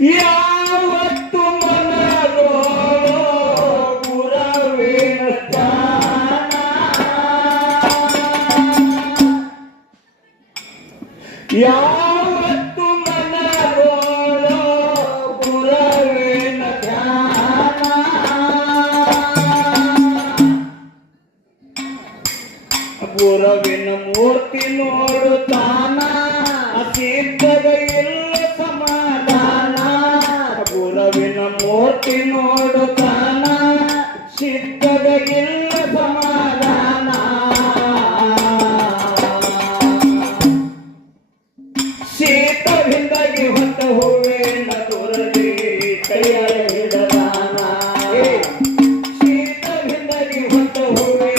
ಯಾವತ್ತು ಮನದೋಳು ಗುರವಿನ ಧ್ಯಾನ ಯಾವತ್ತು ಮನದೋಳು ಗುರವಿನ ಧ್ಯಾನ ಗುರವಿನ ಮೂರ್ತಿ ನೋಡುತ್ತಾನ ಸಿದ್ಧಗ ಇಲ್ಲ ಸಮಾಧಾನ ಗುರವಿನ ಮೂರ್ತಿ ನೋಡ